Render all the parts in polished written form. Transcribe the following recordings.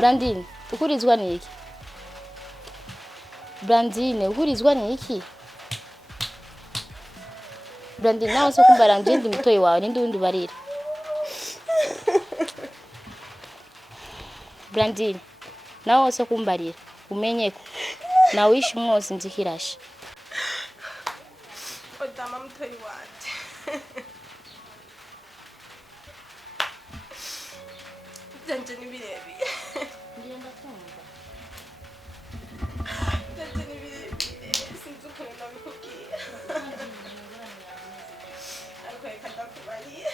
Brandine, ukurizwa niki? Brandine, ukurizwa niki? Brandine, nawe so kumbara ndi mutoyi wawe nindi wundi barira. Brandine, nawe so kumbarira umenye ko nawe ishi mwose nzikirashe. Odama mutoyi wanje. Janje ni birebi. Ngenda kumva. Janje ni birebi. Sinzi ukuntu nabikubwira. Ariko reka ndakubariye.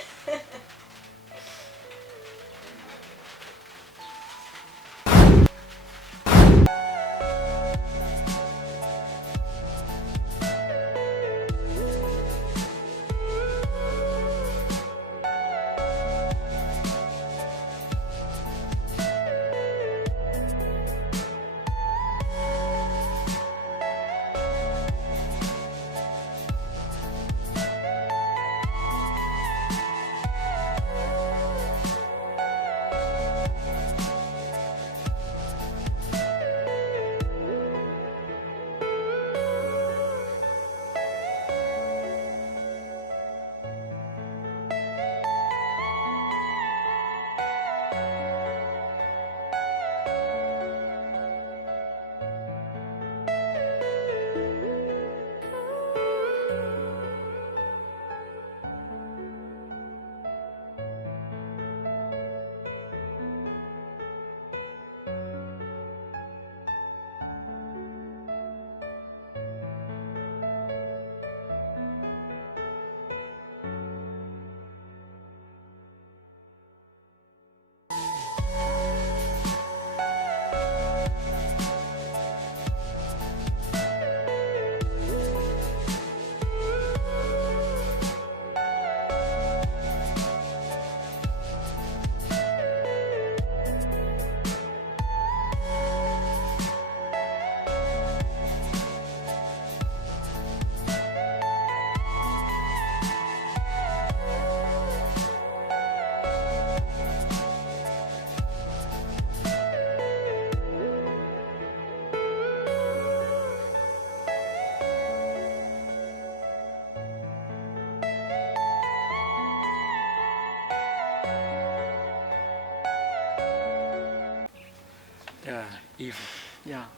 If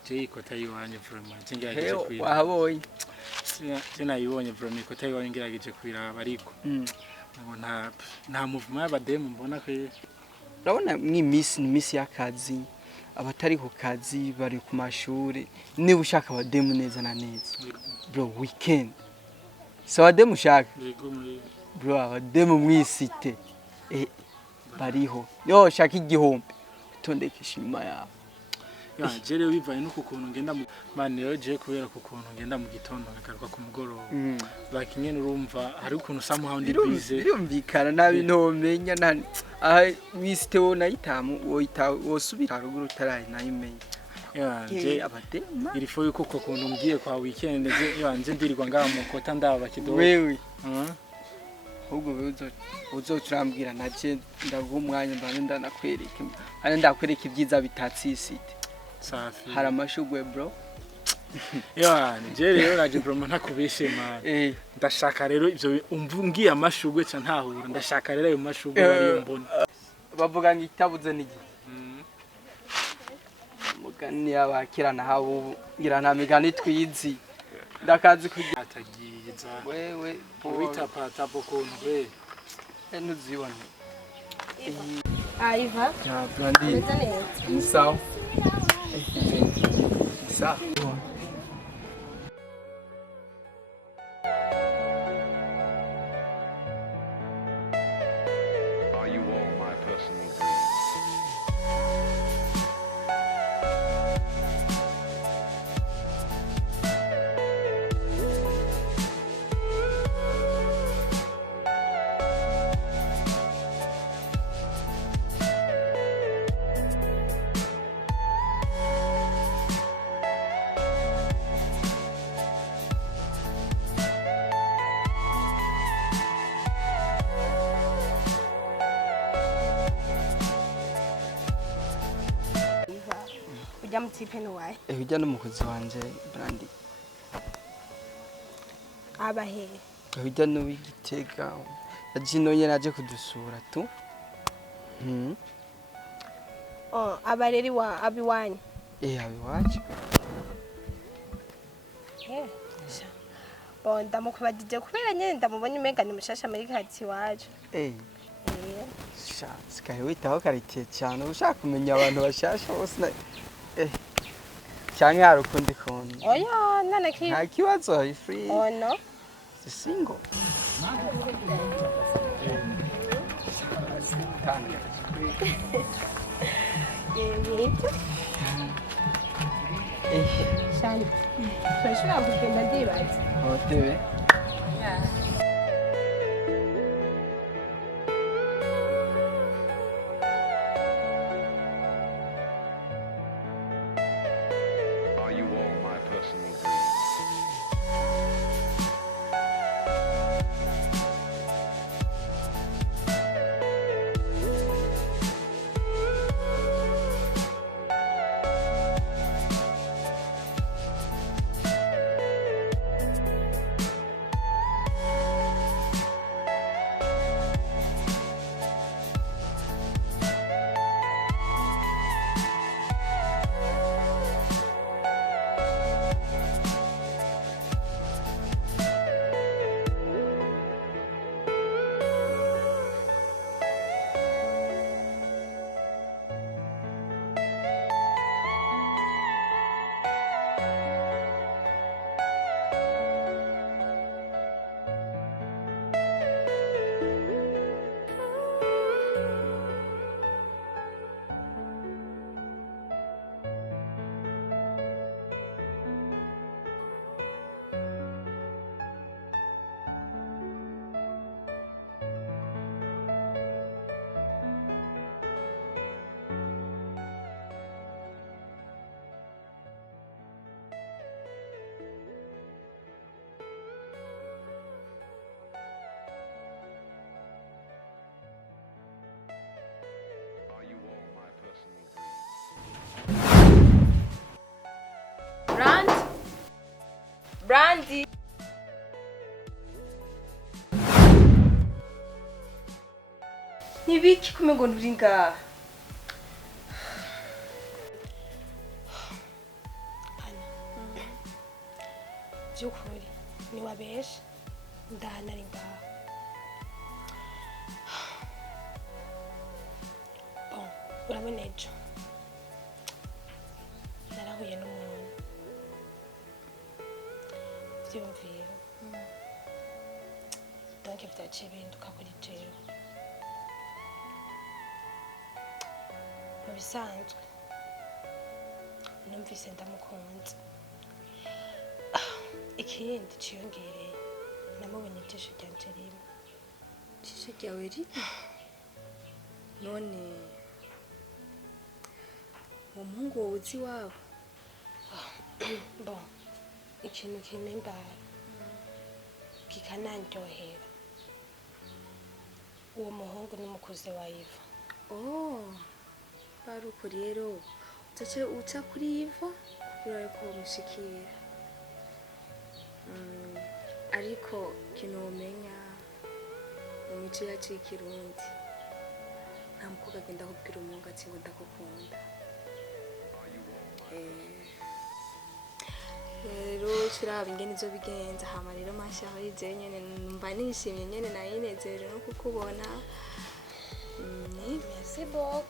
je ikota yiwanje vraiment ngerageje kwira wahabonye sina yibonye vraiment ikota yiwanje ngerageje kwira bariko ngo nta movement y'abademu mbona ko urabona mw'imisi y'akazi abatari ku kazi bari ku mashuri niba ushaka abademu neza na neza bro weekend so abademu ushaka bro abademu mwisite bariho yo shaka igihombe utondekesha inyuma yawe jere bivaye no kukuntu ngenda mane yo je kubera kukuntu ngenda mu gitondo ngakaruka ku mugoroba bakinye urumva hari ukuntu somehow ndi busy birumvikana nabi ntomenya nani wisite wo nayitamu wosubira ruguru utaraye nayimenya je abadema iri fo yuko kukuntu ngiye kwa weekend nje ndirirwa ngaha mu kota ndaba kidogo wewe ahubwo uzoturambwira naje ndaguha umwanya mbana ndakwereka kandi ndakwereka ibyiza bitatsi isite safi hari amashugwe bro nje rero naje bro ntakubeshe man ndashaka rero ivyo umvungiye amashugwe ca ntahura ndashaka rero ayo mashugwe bari mbona bavuga ngo itabuze n'igi mugani abakirana habo ngira nta migani twizi ndakazi kugira atagiza wewe wita pata bokonwe ntuzibona Aiva ya Brandi ni sawa sawa Are you all my personal dreams? ujya mu tipe nuwaye ujya n'umukozi wanje Brandi abahe ujya n'uw'Igitega ajino nyene aje kudusura tu abareri wa abiwanyu abiwacu ndamukubadije kubera nyene ndamubonye umenga ni mushasha muri kati wacu sikaye witaho karitiye cyane ushaka kumenya abantu bashasha bose cyangwa hari ukundi kuntu oya none ki nta kibazo are free oh no si single shani turashobora kugenda ndibaza hotebe Are you all my personal dreams? Are you all my personal dreams? Brandi nibiki kumengo nturi ngaha byukuri niwabesha ndahanari ngaha bon urabona ejo narahuye n'umuntu byumviro donc byaciye bihinduka kuri jewe mu bisanzwe numvise ndamukunze ikindi ciyongereye namubonye ijisho ryanje rimwe ijisho ryawe rimwe none uwo muhungu wowe uzi iwabo bon ikintu kimpimbara kikanandyohera uwo muhungu n'umukuze wa Iva bari uko rero utace uca kuri Iva kugira yuko bamushikira ariko ikintu womenya mu mico yacu y'ikirundi nta mukobwa agenda akubwira umuhungu ati ngo ndakukunda rero turaba ingene izo bigenza hama rero mashaho yizewe nyene mba nishimye nyene nayinezerewe no kukubona merci beaucoup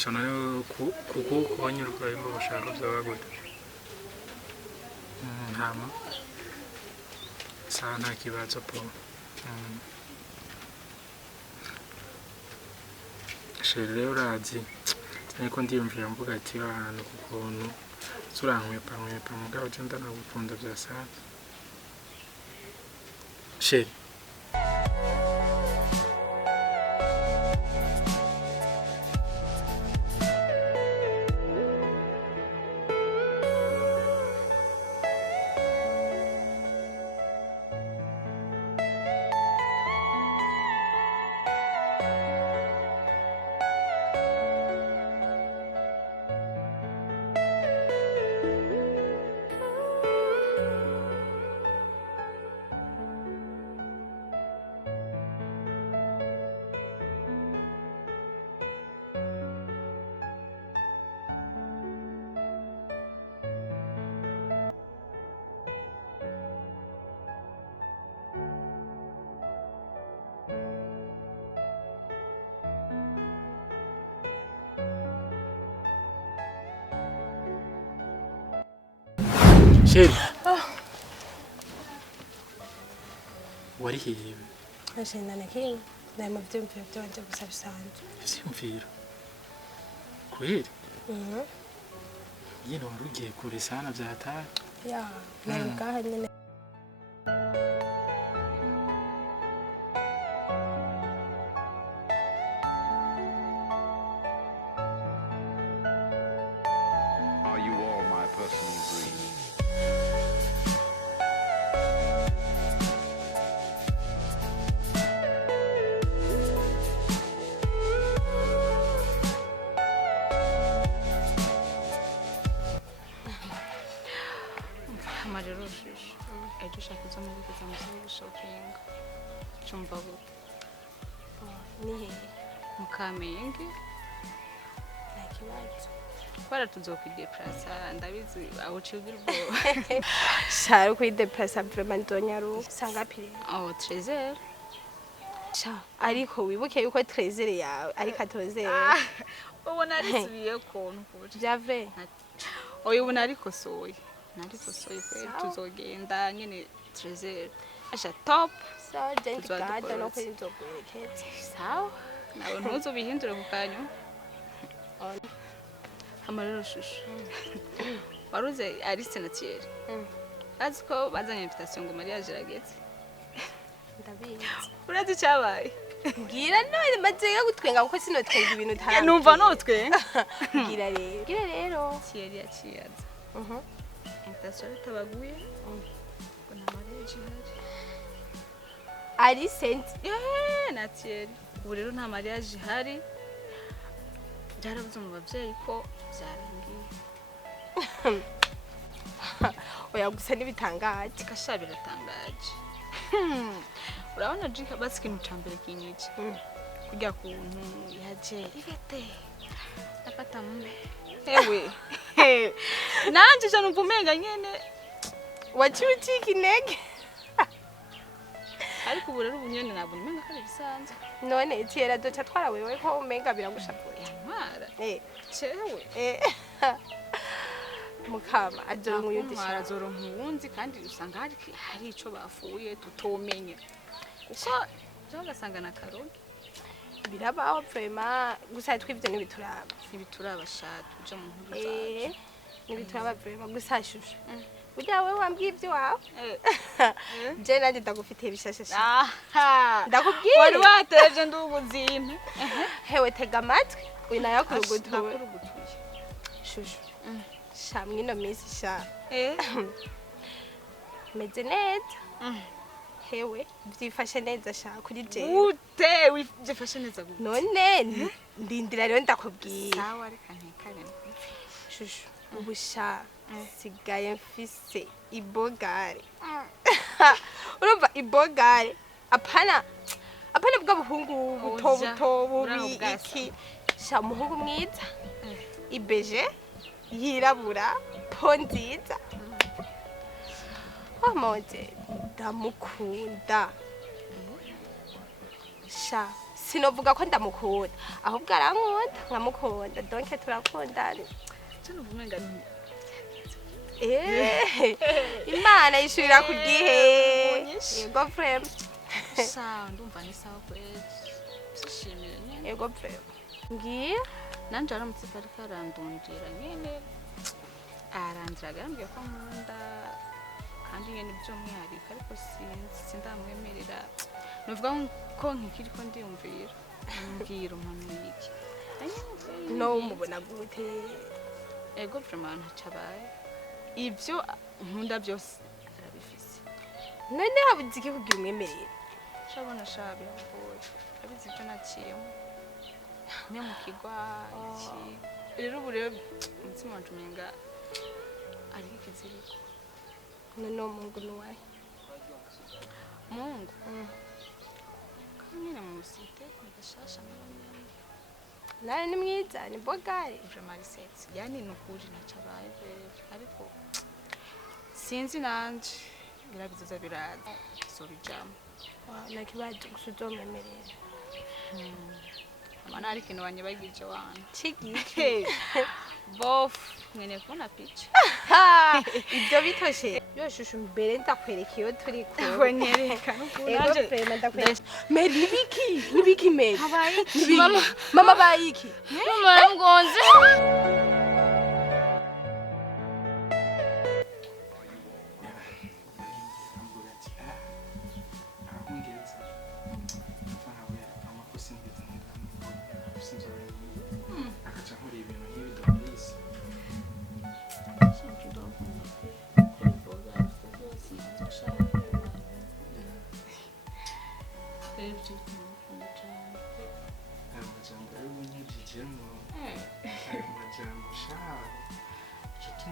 shona rero kuko kubanyurwa imbo bashaka byaba gute ntama sana kibazo po shere urazi niko ndiyumvira mvuga ati abantu kukuntu turankwepa mugabo cyo ndanagukunda byasana shere Sheri. Wari hehe? Ashenda nakiri. Na mavyumviro byanje gusa bisanzwe. Simviro. Kweli? Yino warugiye kure sana byata. Ya, nangaha nyene. Are you all my personal dreams? amarero shisho ejo ushaka kuza muri kuza mu shopping chumva gute Ni hehe? mu Kamenge Nta kibazo. kwara tuzokidepressa ndabizi aho cibwira ubwo Shari kwidepressa vraiment ndonyaru. Sanga pire. aho 13h Sha, ariko wibuke yuko 13 yawe ari 14. ubona arisubiye kontu kuje Jave. oyo ubona ariko soye narikosoye kweli tuzogenda nyene 13h asha top Sawa jendi gada no kwinzogwerekeza. sawa nawe ntuzobihindure ku kanyu amarero shusho waruze ari senatiere aziko bazanye invitation ngo Maria jirageze Ndabizi. urazi cyabaye Ngira none mazega gutwenga kuko sinotwenga ibintu tarambye. numva notwe Ngira rero. Ngira rero. Thierry yaciyaza invitation tabaguye ngo na Maria jihari Ari senti. na Thierry ubu rero nta Maria jihari byarabuze mu bavyeyi ko byarangiye Oya gusa nibitangaje. kasha biratangaje urabona jika basi ikintu cambere kinyice kurya kuntu yaje ifete afata mbe ewe nanje je numva umenga nyene Waciucika intege. ariko ubu rero ubunyene nabwo umenga kare bisanzwe None Tiera doca twara wewe ko umenga biragushavuye. mara cewe Mukama azoronka uyudisha. mara zoronka uwundi kandi usanga hari ico bafuye tutomenya kuko jo gasanga na karogi Birabaho vraiment gusa twivyo nibituraba. ibiturabashatu uje mu nkuru zacu Nibituraba vraiment gusa shusha. Ujya wewe wambwiye ibyo wawe. Je nanje ndagufitiye bishashasha. aha Ndakubwiye. wari wateje nduguzimpe Hewe tega amatwi. Uyu nayo kurugutuwe. nakurugutuye Shushu. Sha mwino minsi sha. eh Meze neza. Hewe byifashe neza sha kuri je. ute wifashe neza gute None ndindira rero ndakubwiye. sawa reka ntekane Shushu. Ubu sha sigaye mfise ibogare. Urumva ibogare. Apana bwa buhungu buto buto bubi iki. Sha muhungu mwiza. Ibeje yirabura po nziza. Wamoje ndamukunda. Sha sinovuga ko ndamukunda ahubwo arankunda nkamukunda donc turakundana cyane uvumenga ni Imana yishurira ku gihe yego frame sawa ndumva ni sawa kweli sishimire nyene yego frame ngiye nanje aramutse ariko arandondera nyene arandiraga ambwiye ko nkunda kandi nyene ibyo mwiharika ariko sindamwemerera nuvuga ko nkikiri ko ndiyumvira mbwira umuntu yiki no umubona gute ego vraiment ntacabaye ibyo nkunda byose arabifise none habuze iki kugira umwemerera shabona shabi yagoye abizi ibyo naciyemo guhemukigwa iki rero ubu rero umutima wanje umenga ari ikiziriko none umuntu nuwahe Mungu kamene mu musite nigashasha nawe ni mwiza ni bogari vraiment sexy yani nukuri nacabaye ariko sinzi nanje birabizoza biraza sobijamo nakibaje gusuzomwemerera amana ari kintu banyibagije wana chigike bof mwene kubona picha ibyo bitoshe yoshushu mbere ndakwereka iyo turi ko wenyereka ego frame ndakwereka Meri nibiki Meri habaye mama bayiki mama aramgonze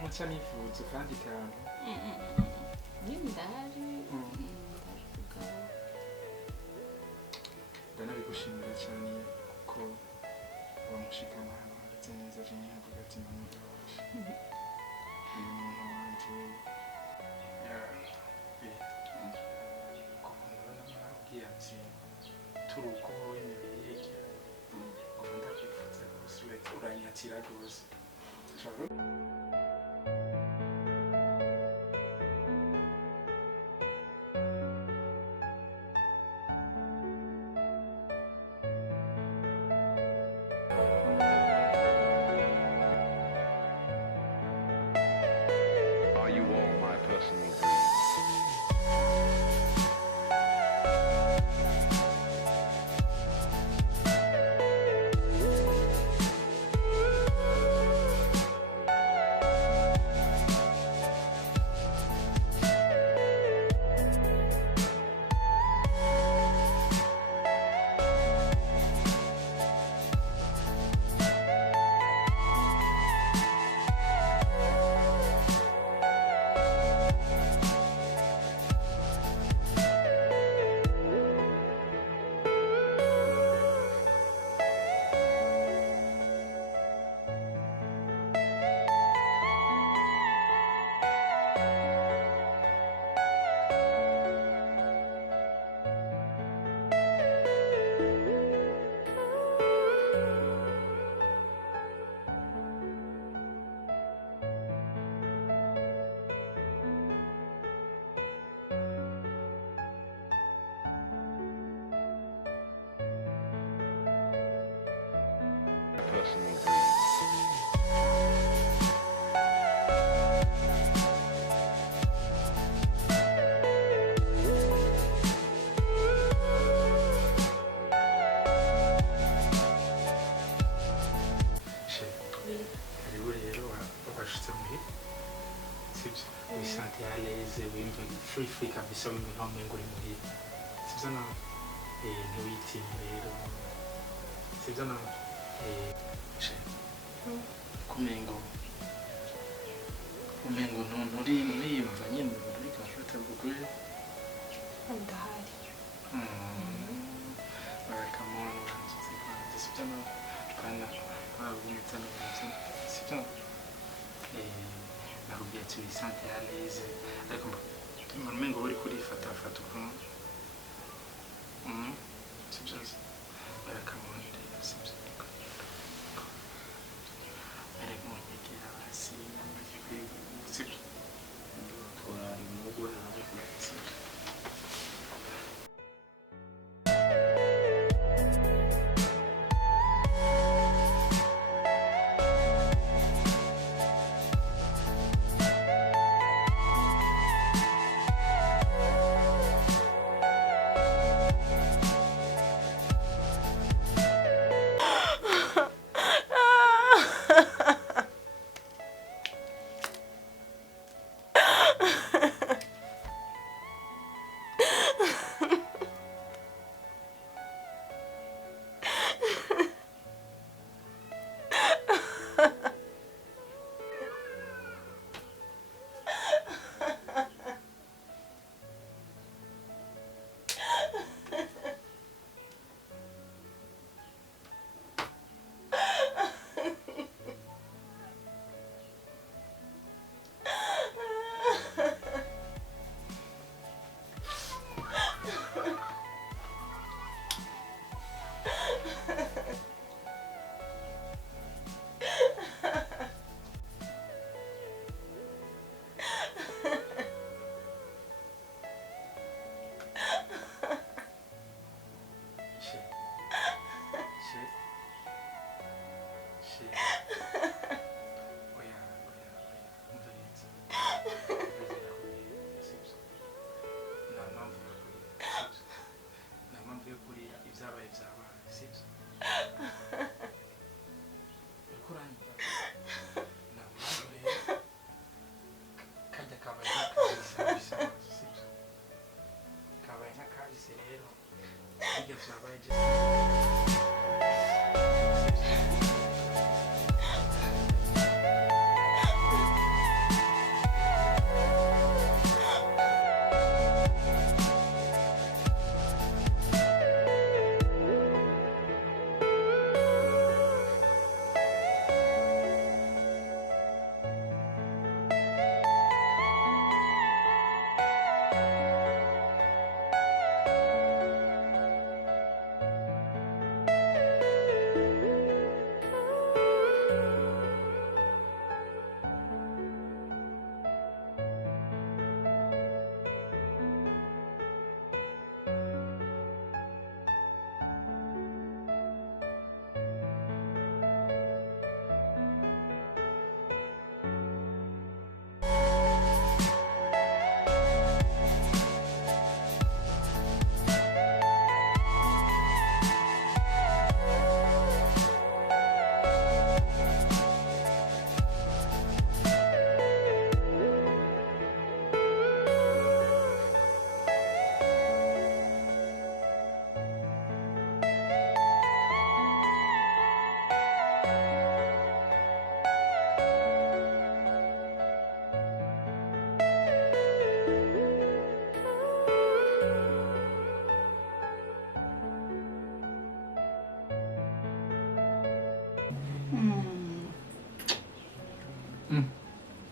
Mucha nifuza kandi kandi ndari ndanabigushimira cyane ko wamushikana hano ndetse neza cyane yavuga ati umuntu wanje kubona ati turuko imibiri ngo ndakwifuza gusubira uranyakira rwose Are you all my personal dreams? Personal dreams. karibu rero wabashitse muri sibyo wisante ya leze wimva free kabisa wimva nka mwengo uri muri sibyo na ntiwitinye rero sibyo na kumengo nturiyumva nyine muri gafata bugure ndahari barakamona banzuze kwanjye sibyo na kana babumita n'ibintu sibyo nakubwiye ati wisante ya leze ariko umengo uri kurifata ukuntu sibyo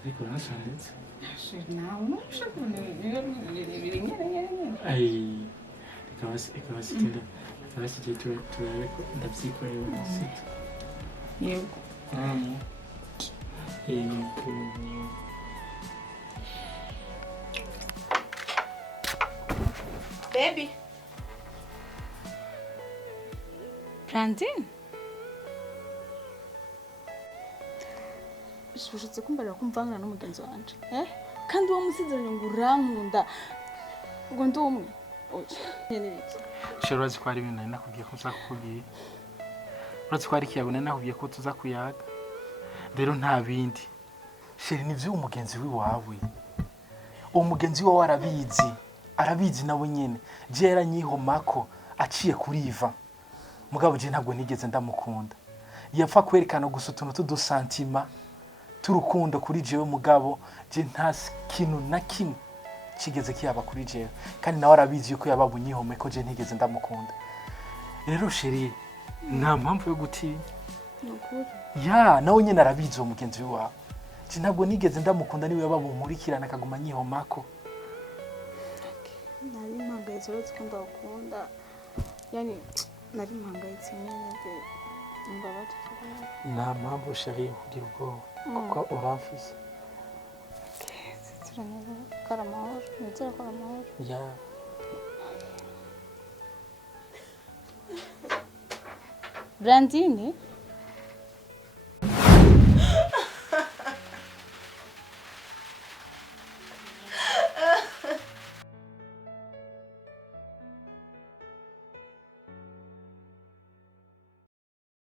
Ariko nashanitse. Não chegou nem. Ai, ikaba sitinda. Ikaba sitinda turare ko ndabyikorera sito. Yego. Baby. Brandine? Ushatse kumbarira ko mvangana n'umugenzi wanje kandi uwo musizeranye ngo urankunda ngo ndi umwe Shero urazi ko ari ibintu nari nakubwiye ko nza kukubwira. Urazi ko ari ikiyago nari nakubwiye ko tuza kuyaga. Rero nta bindi. Sheri ni vyo umugenzi wiwawe. Uwo mugenzi wawe arabizi nawe nyene. Je yaranyihomako aciye kuriva. Mugabo je ntabwo nigeze ndamukunda. Yapfa kwerekana gusa utuntu tudusantima turukundo kuri jewe mugabo je nta kintu na kimwe kigeze kiyaba kuri jewe kandi nawe arabizi yuko yababunyihome ko je ntigeze ndamukunda. Rero sheri nta mpamvu yo gutinya. Nukuri. Ya nawe nyene arabizi uwo mugenzi wawe. Je ntabwo nigeze ndamukunda niwe yababumurikirana akaguma nyihomako. Nari mpagaze uretse ko ndakunda. Yani nari mpangayitse nyine mbabaje. nta mpamvu sheri kugira ubwoba kuko uramfise karamahoro nizera ko aramahoro ya Brandine